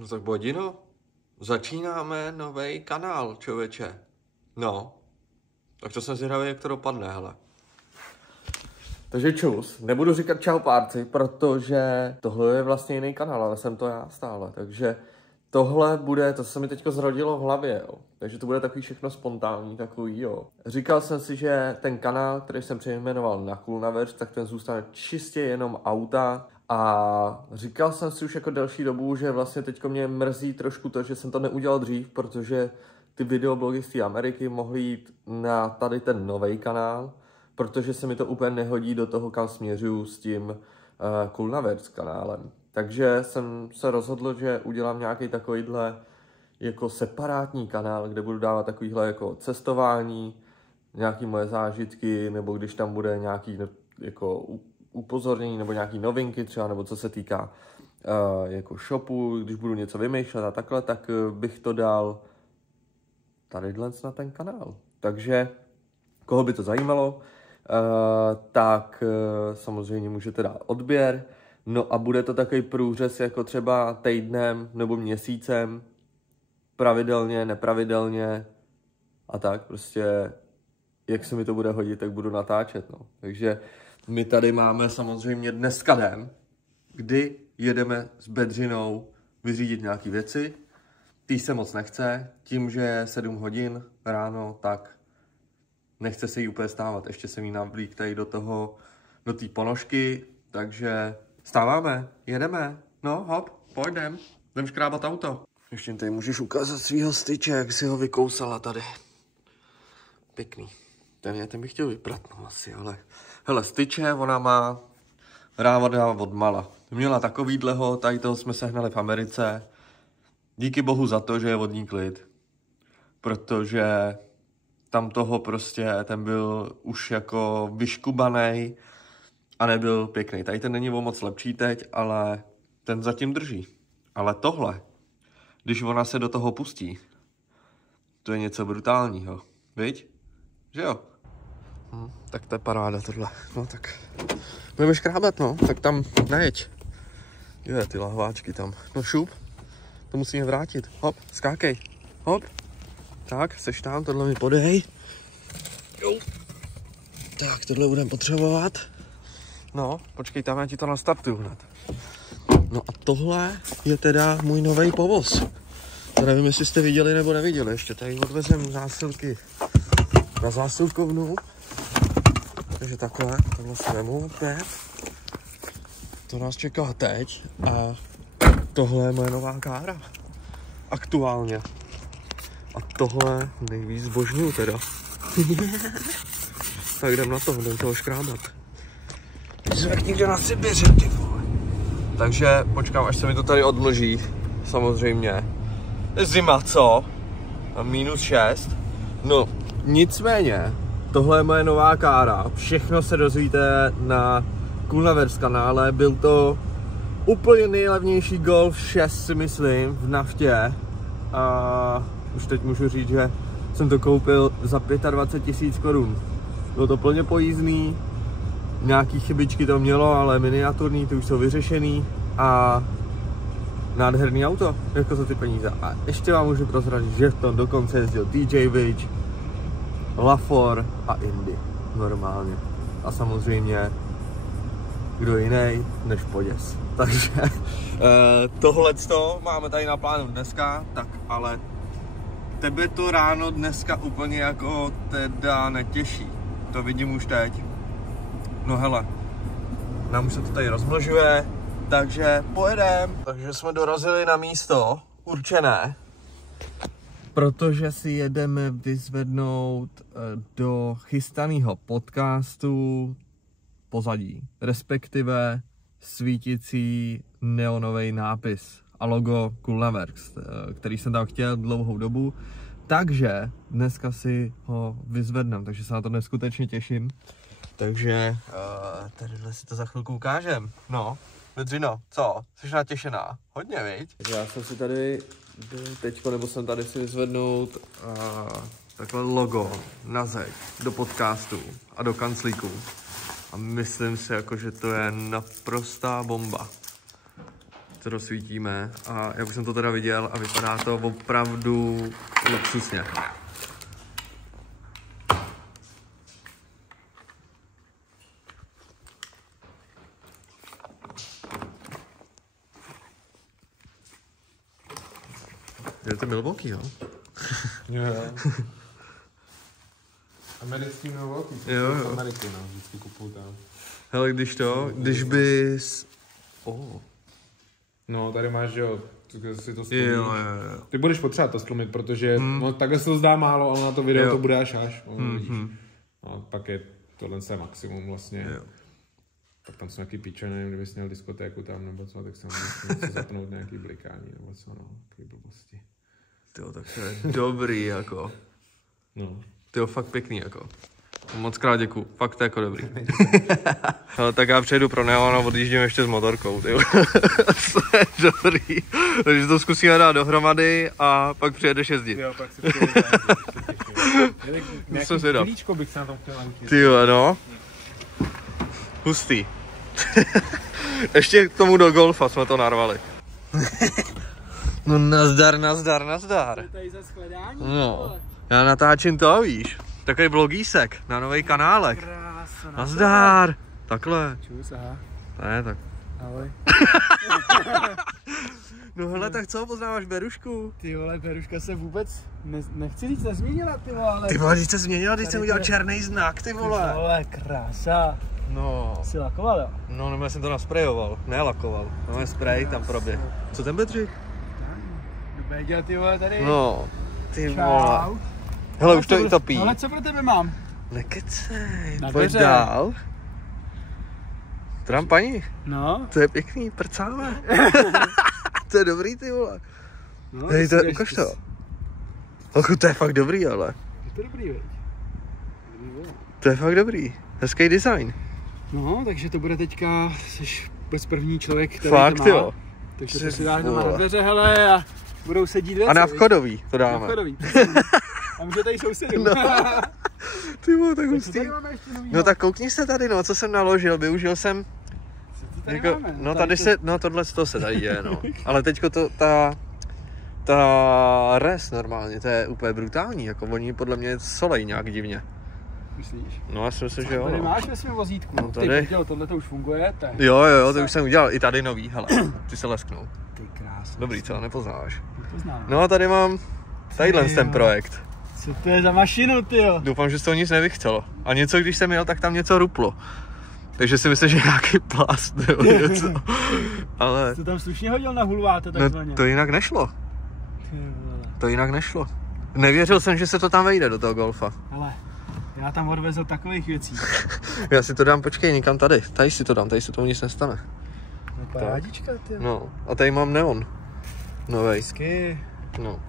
No tak bodino, začínáme nový kanál, člověče. No, tak to jsem zvědavý, jak to dopadne, hele. Takže čus, nebudu říkat čau párci, protože tohle je vlastně jiný kanál, ale jsem to já stále, takže tohle bude, to se mi teďko zrodilo v hlavě, jo. Takže to bude takový všechno spontánní, takový, jo. Říkal jsem si, že ten kanál, který jsem přejmenoval na Kulnaverz, tak ten zůstane čistě jenom auta. A říkal jsem si už jako delší dobu, že vlastně teďko mě mrzí trošku to, že jsem to neudělal dřív, protože ty videoblogy z té Ameriky mohly jít na tady ten nový kanál, protože se mi to úplně nehodí do toho, kam směřuju s tím Kulnaverz kanálem. Takže jsem se rozhodl, že udělám nějaký takovýhle jako separátní kanál, kde budu dávat takovýhle jako cestování, nějaký moje zážitky, nebo když tam bude nějaký jako upozornění nebo nějaký novinky třeba, nebo co se týká jako shopu, když budu něco vymýšlet a takhle, tak bych to dal tadyhle na ten kanál. Takže koho by to zajímalo, tak samozřejmě můžete dát odběr. No a bude to takový průřez jako třeba týdnem nebo měsícem, pravidelně, nepravidelně a tak prostě, jak se mi to bude hodit, tak budu natáčet, no. Takže my tady máme samozřejmě dneska den, kdy jedeme s Bedřinou vyřídit nějaké věci. Tý se moc nechce, tím, že je 7 hodin ráno, tak nechce se jí úplně stávat. Ještě jsem jí navlík tady do té ponožky, takže stáváme, jedeme, no hop, pojďem, jdem škrábat auto. Ještě tady můžeš ukázat svýho styče, jak si ho vykousala tady. Pěkný. Ten bych chtěl vyprat, no asi, ale hele, styče, ona má ráda od mala. Měla takovýhleho, tady toho jsme sehnali v Americe. Díky bohu za to, že je od ní klid. Protože tam toho prostě, ten byl už jako vyškubanej a nebyl pěkný. Tady ten není o moc lepší teď, ale ten zatím drží. Ale tohle, když ona se do toho pustí, to je něco brutálního, viď? Že jo? Tak to je paráda tohle. No tak budeme škrábat, no. Tak tam nejeď. Je, ty lahváčky tam. No šup. To musíme vrátit. Hop, skákej. Hop. Tak, seš tam, tohle mi podej. Jo. Tak, tohle budeme potřebovat. No, počkej, tam já ti to nastartuju hned. No a tohle je teda můj nový povoz. To nevím, jestli jste viděli nebo neviděli. Ještě tady odvezem zásilky na zásilkovnu. Takže takhle, tohle si vemu opět. To nás čeká teď a tohle je moje nová kára. Aktuálně. A tohle nejvíc zbožňuju teda. Tak jdem na to, jdem toho škrábat. Jak někde na Sibiři, ty vole. Takže počkám, až se mi to tady odmlží. Samozřejmě. Je zima, co? A -6. No, nicméně. Tohle je moje nová kára, všechno se dozvíte na Kulnaverz kanále, byl to úplně nejlevnější Golf 6 si myslím v naftě a už teď můžu říct, že jsem to koupil za 25 000 korun. Bylo to plně pojízdný, nějaký chybičky to mělo, ale miniaturní, ty už jsou vyřešený a nádherný auto, jako za ty peníze. A ještě vám můžu prozradit, že v tom dokonce jezdil TJ Witch, Lafor a Indy, normálně. A samozřejmě, kdo jiný než Poděs. Takže tohleto máme tady na plánu dneska, tak ale tebe to ráno dneska úplně jako teda netěší. To vidím už teď. No hele, nám už se to tady rozmlžuje, takže pojedem. Takže jsme dorazili na místo určené, protože si jedeme vyzvednout do chystaného podcastu pozadí, respektive svítící neonový nápis a logo Kulnaverz, který jsem tam chtěl dlouhou dobu, takže dneska si ho vyzvednem, takže se na to neskutečně těším. Takže tadyhle si to za chvilku ukážem. No, Bedřino, co? Jsi natěšená? Hodně, viď? Já jsem si tady teďko, nebo jsem tady si vyzvednout takhle logo na zeď do podcastu a do kanclíku. A myslím si, jako, že to je naprostá bomba. to rozsvítíme a jak už jsem to teda viděl a vypadá to opravdu luxusně. Je to Milwaukee, jo? Jo. Americký Milwaukee. Jo. Ameriky, no, vždycky kupuju tam. Hele, když bys... No, tady máš, jo, si to stlumíš. Jo. Ty budeš potřebovat to stlumit, protože no, takhle se to zdá málo, ale na to video to bude až. No, pak je tohle je maximum vlastně. Jo. Tak tam jsou nějaký píče, nevím, kdybys měl diskotéku tam nebo co, tak se musí zapnout nějaký blikání nebo co, no, takový blbosti. Tyjo, tak to je dobrý, jako. No. Tyjo, fakt pěkný, jako. Moc krát děkuju, fakt to je jako dobrý. Hele, tak já přejdu pro Neon a odjíždím ještě s motorkou, tyjo. To je dobrý. Takže to zkusíme dát dohromady a pak přijedeš jezdit. Jo, pak si přijedeš jezdit. Nějaký klíčko bych se na tom chtěl naučit. Tyjo, no. Hustý. Ještě k tomu do golfa jsme to narvali. No nazdar. Tady za shledání. No, já natáčím to, víš. Takový blogísek na nový kanálek. Krása. Nazdar. Takhle. Čus, aha. Ne, tak. Ahoj. No hele, tak co, poznáváš Berušku? Ty vole, Beruška se vůbec nechci říct nezměnila, ty vole, ale... Ty vole, když se změnila, když jsem udělal černý znak, ty vole. Ty vole, krása. No. Jsi lakoval, jo? No, nebo já jsem to nasprejoval, nelakoval. No, je spray tam proběh. Co ten Bedřich? Dobrý děl, ty vole, tady. No, ty vole. Čau. Hele, už to i topí. Ale co pro tebe mám? Nekecej, Na pojď dveře. dál. Tam paní, No. to je pěkný, prcáme. To je dobrý, ty vole. No, Hej, to je, ukaž to. Ochu, to je fakt dobrý, ale. Je to dobrý, veď? To je fakt dobrý. Hezký design. No, takže to bude teďka, jsi vůbec první člověk, který Fakt, to má. jo. Takže to si dáš doma na dveře, hele, a budou sedít věci. A na vchodový to dáme. Na vchodový. A může tady sousedů. No. Ty vole, tak Co hustý. tady máme ještě novýho? No tak koukni se tady, no, co jsem naložil, využil jsem. Co to tady Jako, máme? no tady se, no tohle to se tady děje, no. Ale teďko to, ta res normálně, to je úplně brutální, jako oni podle mě solej nějak divně. Myslíš? No já si myslím, že jo, Tady no. máš ve svém vozítku. No tady. Ty, tohle to už funguje, to je. Jo, to už jsem udělal, i tady nový, hele, ty se lesknou. Ty krásný. Dobrý, co, nepoznáš. Poznám. No a tady mám tadyhle Ty ten jo. projekt. Co to je za mašinu, tyjo? Doufám, že z toho nic nevychcelo. A něco, když jsem jel, tak tam něco ruplo. Takže si myslím, že nějaký plast nebo něco. Ale Jsi tam slušně hodil na hulváte no, takzvaně. to jinak nešlo. Ty vole. To jinak nešlo. Nevěřil jsem, že se to tam vejde do toho golfa. Hele, já tam odvezl takových věcí. Já si to dám, počkej, někam tady. Tady si to dám, tady se tomu nic nestane. No parádička, tyjo. No, a tady mám neon. Novej. Hezky. No.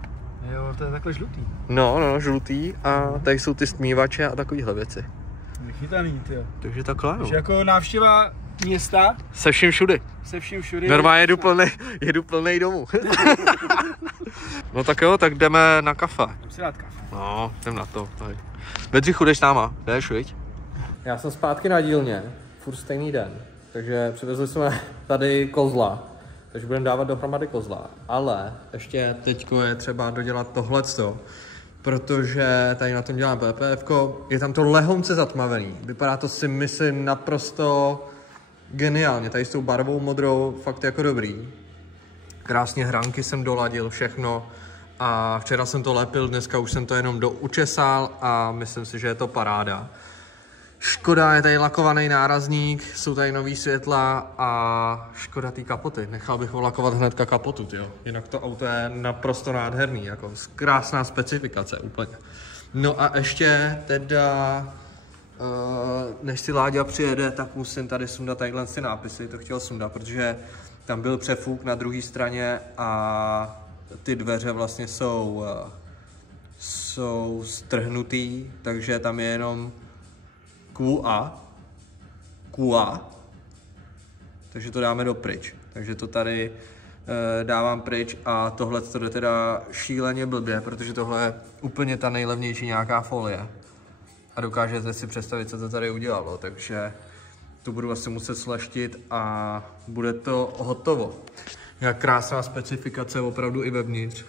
Jo, to je takhle žlutý. No, žlutý a tady jsou ty stmívače a takovýhle věci. Vychytaný, tyjo. Takže takhle, no. Takže jako návštěva města Se vším všudy. se vším všude. Normálně jedu plnej domů. No tak jo, tak jdeme na kafe. Jdem si dát kafe. No, jdem na to. Tady. Bedřichu, jdeš s náma, jdeš, viď? Já jsem zpátky na dílně, furt stejný den. Takže přivezli jsme tady kozla. Takže budeme dávat dohromady kozla. Ale ještě teďko je třeba dodělat tohleto. Protože tady na tom dělám PPFko. Je tam to lehonce zatmavený. Vypadá to, si myslím, naprosto geniálně. Tady s tou barvou modrou, fakt jako dobrý. Krásně hranky jsem doladil, všechno. A včera jsem to lepil, dneska už jsem to jenom doučesal a myslím si, že je to paráda. Škoda, je tady lakovaný nárazník, jsou tady nový světla a škoda té kapoty. Nechal bych olakovat hnedka kapotu, tyjo. Jinak to auto je naprosto nádherný, jako krásná specifikace úplně. No a ještě teda, než si Láďa přijede, tak musím tady sundat tadyhle ty nápisy, to chtěl sundat, protože tam byl přefuk na druhé straně a ty dveře vlastně jsou strhnutý, takže tam je jenom QA, takže to dáme do pryč. Takže to tady dávám pryč a tohle to jde teda šíleně blbě, protože tohle je úplně ta nejlevnější nějaká folie. A dokážete si představit, co to tady udělalo, takže to budu asi muset sleštit a bude to hotovo. Jak krásná specifikace opravdu i vevnitř.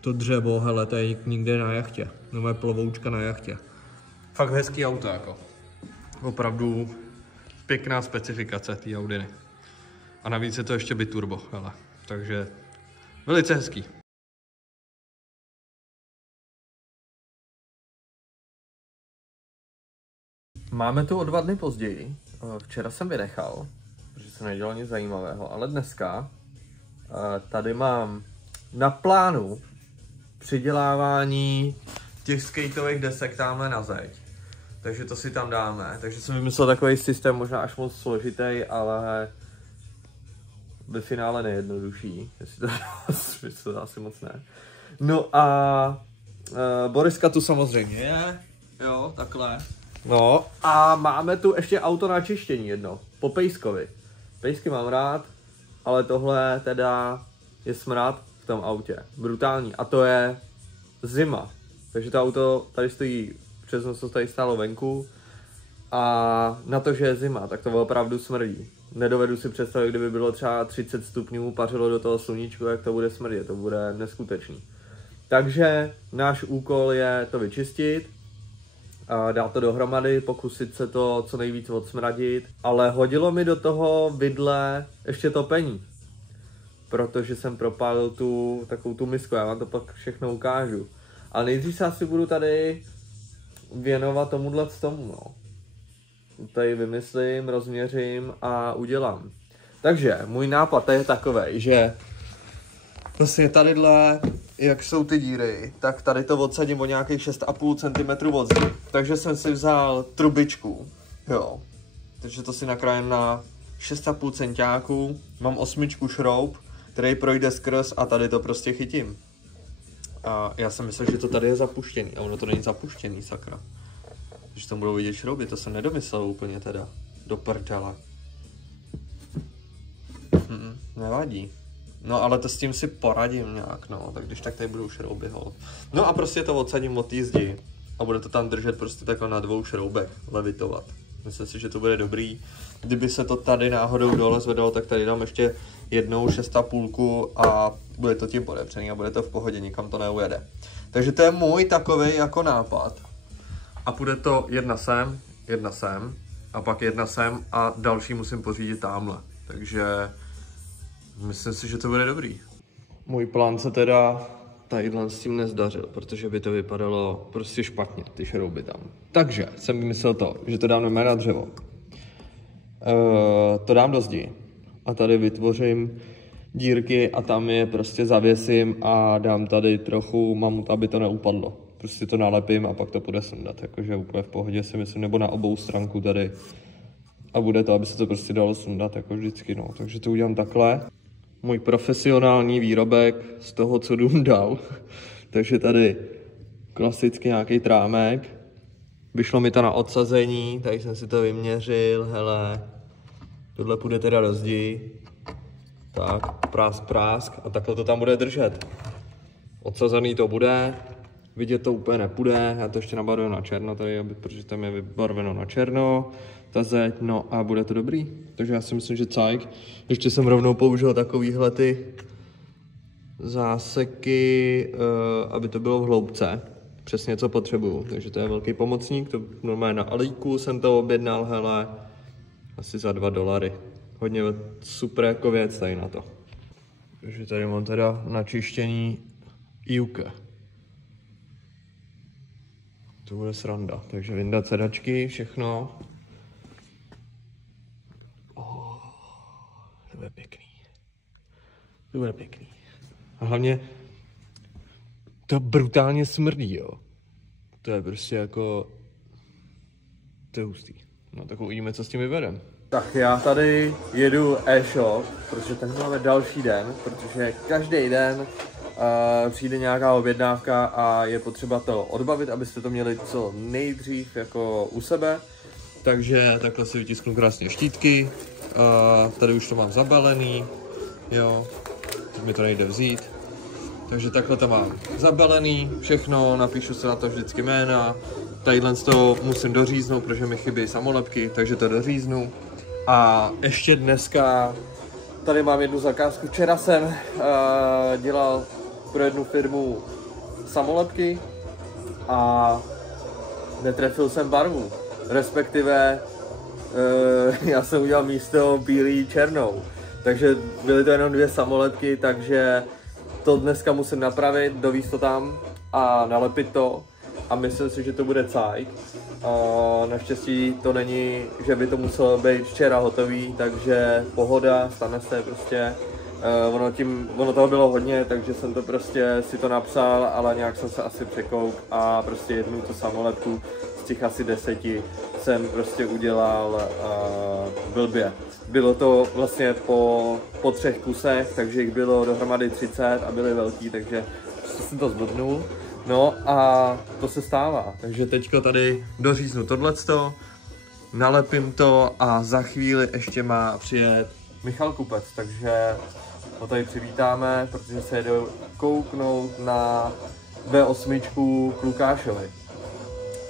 To dřevo, hele, to je nikde na jachtě. No moje plovoučka na jachtě. Fakt hezký auto, jako. Opravdu pěkná specifikace té Audiny. A navíc je to ještě biturbo, hele. Takže velice hezký. Máme tu o 2 dny později. Včera jsem vynechal, protože jsem nedělal nic zajímavého, ale dneska tady mám na plánu přidělávání těch skateových desek tamhle na zeď. Takže to si tam dáme. Takže jsem vymyslel takový systém, možná až moc složitý, ale ve finále nejjednodušší. Jestli to asi moc ne. No a Boriska tu samozřejmě je. Jo, takhle. No a máme tu ještě auto na čištění jedno. Po pejskovi. Pejsky mám rád, ale tohle teda je smrad v tom autě. Brutální. A to je zima. Takže to auto tady stojí, přes noc to tady stálo venku. A na to, že je zima, tak to opravdu smrdí. Nedovedu si představit, kdyby bylo třeba 30 stupňů, pařilo do toho sluníčku, jak to bude smrdět. To bude neskutečný. Takže náš úkol je to vyčistit. Dát to dohromady, pokusit se to co nejvíc odsmradit, ale hodilo mi do toho vidle ještě topení, protože jsem propálil takovou tu misku, já vám to pak všechno ukážu. Ale nejdřív se asi budu tady věnovat tomuhle tomu, no. Tady vymyslím, rozměřím a udělám. Takže můj nápad je takovej, že vlastně tadyhle, jak jsou ty díry, tak tady to odsadím o nějakých 6,5 cm od zdi. Takže jsem si vzal trubičku, jo. Takže to si nakrájím na 6,5 centiáků. Mám 8 šroub, který projde skrz a tady to prostě chytím. A já jsem myslel, že to tady je zapuštěný, a ono to není zapuštěný, sakra. Takže tam budou vidět šrouby, to jsem nedomyslel úplně teda. Do prdele. Nevadí. No ale to s tím si poradím nějak, no, tak když tak tady budou šrouby, ho. No a prostě to odsadím od té zdi a bude to tam držet prostě takhle na 2 šroubech, levitovat. Myslím si, že to bude dobrý. Kdyby se to tady náhodou dole zvedalo, tak tady dám ještě jednou 6,5 a bude to tím podepřený a bude to v pohodě, nikam to neujede. Takže to je můj takový jako nápad. A půjde to jedna sem a pak jedna sem a další musím pořídit tamhle. Takže myslím si, že to bude dobrý. Můj plán se teda tadyhle s tím nezdařil, protože by to vypadalo prostě špatně, ty šrouby tam. Takže jsem vymyslel to, že to dáme na dřevo. To dám do zdi a tady vytvořím dírky a tam je prostě zavěsím a dám tady trochu mamut, aby to neupadlo. Prostě to nalepím a pak to půjde sundat, jakože úplně v pohodě si myslím, nebo na obou stránku tady. A bude to, aby se to prostě dalo sundat, jako vždycky, no. Takže to udělám takhle. Můj profesionální výrobek z toho, co dům dal. Takže tady klasicky nějaký trámek. Vyšlo mi to na odsazení, tady jsem si to vyměřil, hele. Tohle půjde teda do zdi. Tak, prásk a takhle to tam bude držet. Odsazený to bude. Vidět to úplně nepůjde, já to ještě nabarvuju na černo tady, protože tam je vybarveno na černo, ta zeď, no a bude to dobrý. Takže já si myslím, že cajk. Ještě jsem rovnou použil takovýhle ty záseky, aby to bylo v hloubce. Přesně co potřebuju, takže to je velký pomocník, to normálně na Alíku jsem to objednal, hele, asi za $2. Hodně super jako věc tady na to. Takže tady mám teda načištění Juke. To bude sranda, takže vyndat sedačky, všechno. To bude pěkný. To bude pěkný. A hlavně to brutálně smrdí, jo. To je prostě jako... To je hustý. No tak uvidíme, co s tím vyvedem. Tak já tady jedu e-shop, protože ten máme další den, protože každý den přijde nějaká objednávka a je potřeba to odbavit, abyste to měli co nejdřív jako u sebe. Takže takhle si vytisknu krásně štítky. Tady už to mám zabalený, jo, teď mi to nejde vzít. Takže takhle to mám zabalený, všechno, napíšu se na to vždycky jména. Tadyhle z toho musím doříznout, protože mi chybí samolepky, takže to doříznu. A ještě dneska tady mám jednu zakázku. Včera jsem dělal pro jednu firmu samolepky a netrefil jsem barvu. Respektive já jsem udělal místo bílý černou. Takže byly to jenom 2 samolepky, takže to dneska musím napravit, dovízt to tam a nalepit to. A myslím si, že to bude cajk. Naštěstí to není, že by to muselo být včera hotový, takže pohoda, stane se prostě. Ono toho bylo hodně, takže jsem to prostě si to napsal, ale nějak jsem se asi překouk a prostě jednu tu samolepku z těch asi 10 jsem prostě udělal blbě. Bylo to vlastně po 3 kusech, takže jich bylo dohromady 30 a byly velký, takže prostě jsem to zblbnul. No a to se stává, takže teďko tady doříznu tohleto, nalepím to a za chvíli ještě má přijet Michal Kupec, takže ho tady přivítáme, protože se jde kouknout na V8 k Lukášovi.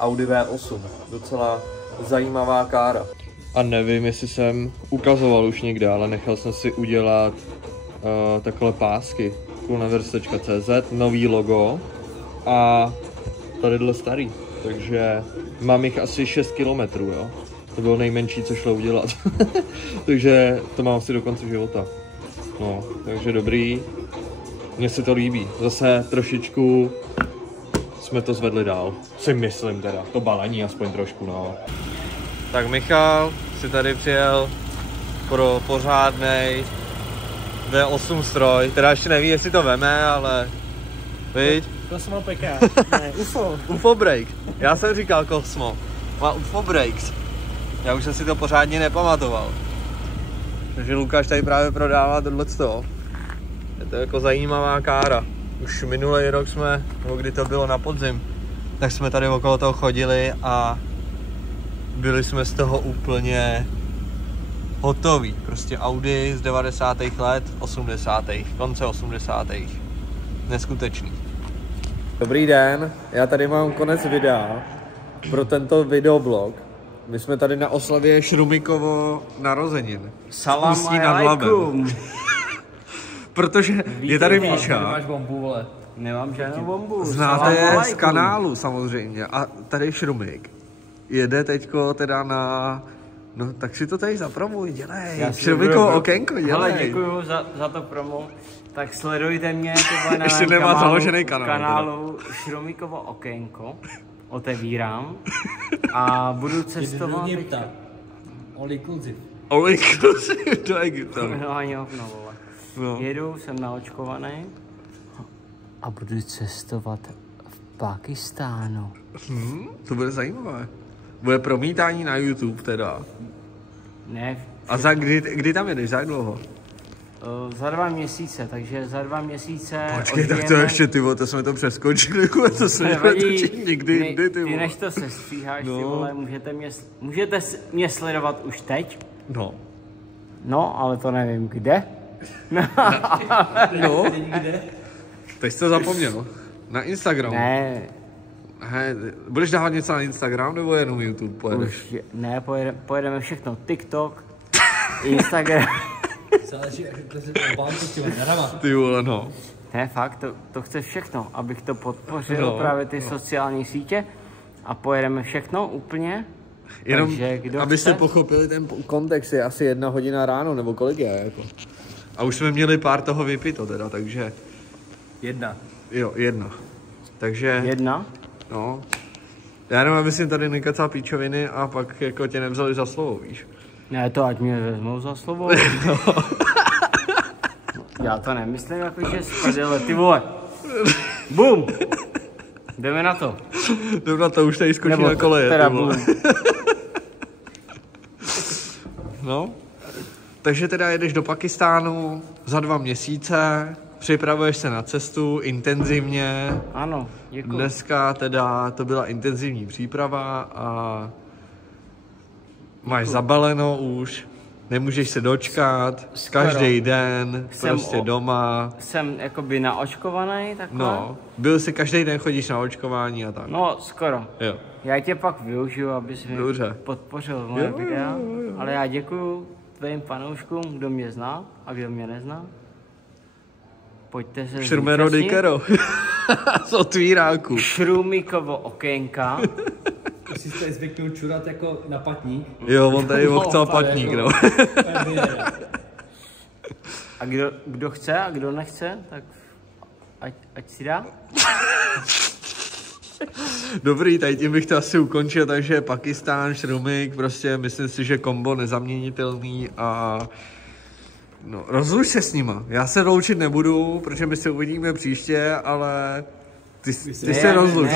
Audi V8, docela zajímavá kára. A nevím, jestli jsem ukazoval už někde, ale nechal jsem si udělat takové pásky. Coolnevers.cz, nový logo a tadyhle starý, takže mám jich asi 6 km, jo. To bylo nejmenší, co šlo udělat. Takže to mám asi do konce života. No, takže dobrý. Mně se to líbí. Zase trošičku jsme to zvedli dál. Si myslím teda, to balení aspoň trošku, no. Tak Michal si tady přijel pro pořádnej V8 stroj, teda ještě neví, jestli to veme, ale viď? Cosmo PK, ne, UFO. UFO Break, já jsem říkal Cosmo, má UFO Breaks, já už jsem si to pořádně nepamatoval. Takže Lukáš tady právě prodává tohleto, je to jako zajímavá kára. Už minulý rok jsme, nebo kdy to bylo na podzim, tak jsme tady okolo toho chodili a byli jsme z toho úplně hotoví. Prostě Audi z 90. let, 80. konce 80. Neskutečný. Dobrý den, já tady mám konec videa pro tento videoblog. My jsme tady na oslavě Šrumikovo narozenin. Salam alaikum. Protože je tady Míša. Máš bombu, vole. Nemám žádnou bombu. Znáte je z kanálu samozřejmě. A tady Šrumik jede teďko teda na... No tak si to tady zapromuj, dělej. Šrumikovo okénko, dělej. Ale děkuju za to promo. Tak sledujte mě tohle na ještě nemá založený kanálu Šrumikovo okénko. Otevírám. A budu cestovat teďka. All inclusive. All inclusive do Egypta. No ani hovno, vole. No. Jedu, jsem naočkovaný. A budu cestovat v Pákistánu. To bude zajímavé. Bude promítání na YouTube teda. Ne. A za kdy tam jedeš, za jak dlouho? Za 2 měsíce, takže za 2 měsíce. Počkej, tak to ještě, ty vole, to jsme to přeskočili, to se netočí nikdy jindy, ty vole. Ty než to sestříháš, no. Ty vole, můžete mě sledovat už teď? No. No, ale to nevím, kde? No. Teď jsi to zapomněl. Na Instagramu. Ne. He, budeš dávat něco na Instagram nebo jenom YouTube pojedeš? Už, ne, pojedeme všechno. TikTok, Instagram. Ty vole, no. Ne, fakt, to chce všechno, abych to podpořil, právě ty sociální sítě a pojedeme všechno úplně. Jenom, takže, abyste pochopili ten kontext, je asi 1 hodina ráno, nebo kolik je, jako. A už jsme měli pár toho vypito teda, takže... 1. Jo, 1. Takže... 1? No. Já nevím, aby si tady nekacal píčoviny a pak jako tě nevzali za slovo, víš. Ne, to ať mě vezmou za slovo. No. Já to nemyslím jako, že sprdele, ty vole. Bum! Jdeme na to. Jdeme na to, už tady skočí na koleje, teda ty vole. No. Takže teda jedeš do Pakistánu za 2 měsíce, připravuješ se na cestu intenzivně. Ano, děkuji. Dneska teda to byla intenzivní příprava a máš zabaleno už, nemůžeš se dočkat, každý den, prostě doma. Jsem jakoby naočkovaný takhle? No, byl jsi každý den chodíš na očkování a tak. No, skoro. Jo. Já tě pak využiju, abys mi podpořil moje videa, ale já děkuju tvým fanouškům, kdo mě zná a kdo mě nezná. Pojďte se Šrmero Dikero. Z otvíráku. Šrumíkovo okénka. Musíš tady zvyknout čurat jako na patník. Jo, on tady ochcal patník, no. A kdo chce a kdo nechce, tak ať si dá. Dobrý, tady tím bych to asi ukončil, takže Pakistán, Šrumik, prostě myslím si, že kombo nezaměnitelný a no, rozluč se s nima. Já se loučit nebudu, protože my se uvidíme příště, ale ty se rozluč.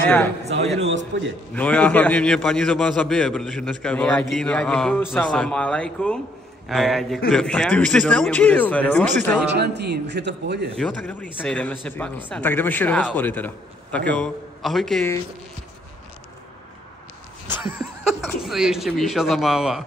Za hodinu v hospodě. No já hlavně mě paní Zoba zabije, protože dneska je Valentín a já děkuju, salam alejkum. A já děkuju všem. Tak ty už jsi naučil. Ty už jsi naučil. Valentín, už je to v pohodě. Jo, tak dobrý. Sejdeme se v Pakistánu. Tak jdeme ještě do hospody teda. Tak jo, ahojky. Ještě Míša zamává.